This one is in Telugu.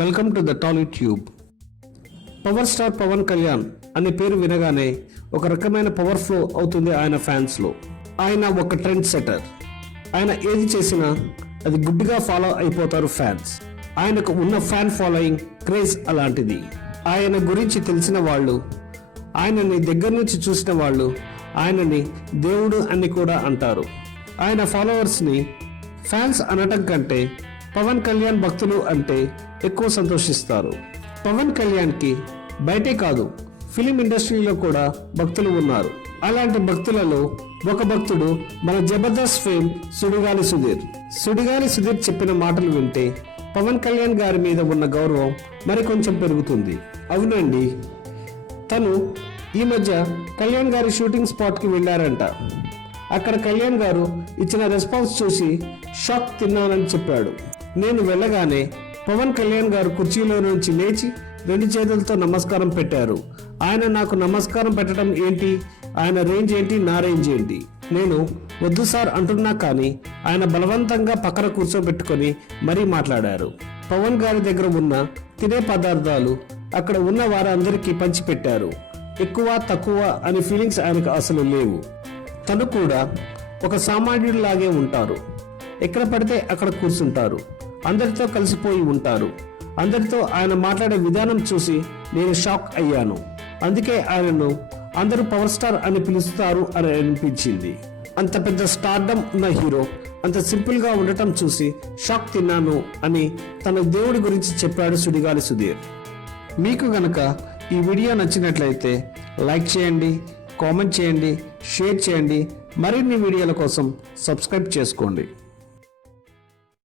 Welcome to the Tolly Tube. Power star Pawan Kalyan అనే పేరు వినగానే ఒక రకమైన పవర్ ఫ్లో అవుతుంది ఆయన ఫ్యాన్స్లో. ఆయన ఒక ట్రెండ్ సెటర్ ఆయన ఏది చేసినా అది గుడ్డిగా ఫాలో అయిపోతారు ఫ్యాన్స్. ఆయనకు ఉన్న ఫ్యాన్ ఫాలోయింగ్ క్రేజ్ అలాంటిది. ఆయన గురించి తెలిసిన వాళ్ళు ఆయనని దగ్గర నుంచి చూసిన వాళ్ళు ఆయనని దేవుడు అని కూడా అంటారు. ఆయన ఫాలోవర్స్ని ఫ్యాన్స్ అనటం కంటే పవన్ కళ్యాణ్ భక్తులు అంటే ఎక్కువ సంతోషిస్తారు. పవన్ కళ్యాణ్కి బయటే కాదు ఫిలిం ఇండస్ట్రీలో కూడా భక్తులు ఉన్నారు. అలాంటి భక్తులలో ఒక భక్తుడు మన జబర్దస్త్ ఫేమ్ సుడిగాలి సుధీర్. సుడిగాలి సుధీర్ చెప్పిన మాటలు వింటే పవన్ కళ్యాణ్ గారి మీద ఉన్న గౌరవం మరికొంచెం పెరుగుతుంది. అవునండి తను ఈ మధ్య కళ్యాణ్ గారి షూటింగ్ స్పాట్కి వెళ్ళారంట. అక్కడ కళ్యాణ్ గారు ఇచ్చిన రెస్పాన్స్ చూసి షాక్ తిన్నానని చెప్పాడు. నేను వెళ్ళగానే పవన్ కళ్యాణ్ గారు కుర్చీలో నుంచి లేచి రెండు చేతులతో నమస్కారం పెట్టారు. ఆయన నాకు నమస్కారం పెట్టడం ఏంటి? ఆయన రేంజ్ ఏంటి? నా రేంజ్ ఏంటి? నేను వద్దు సార్ అంటున్నా కానీ ఆయన బలవంతంగా పక్కన కూర్చోబెట్టుకొని మరీ మాట్లాడారు. పవన్ గారి దగ్గర ఉన్న తినే పదార్థాలు అక్కడ ఉన్న వారందరికీ పంచిపెట్టారు. ఎక్కువ తక్కువ అని ఫీలింగ్స్ ఆయనకు అసలు లేవు. తను కూడా ఒక సామాన్యుడిలాగే ఉంటారు. ఎక్కడ పడితే అక్కడ కూర్చుంటారు. అందరితో కలిసిపోయి ఉంటారు. అందరితో ఆయన మాట్లాడే విధానం చూసి నేను షాక్ అయ్యాను. అందుకే ఆయనను అందరూ పవర్ స్టార్ అని పిలుస్తారు అని అనిపించింది. అంత పెద్ద స్టార్డమ్ ఉన్న హీరో అంత సింపుల్గా ఉండటం చూసి షాక్ తిన్నాను అని తన దేవుడి గురించి చెప్పాడు సుడిగాలి సుధీర్. మీకు గనక ఈ వీడియో నచ్చినట్లయితే లైక్ చేయండి కామెంట్ చేయండి షేర్ చేయండి మరిన్ని వీడియోల కోసం సబ్స్క్రైబ్ చేసుకోండి.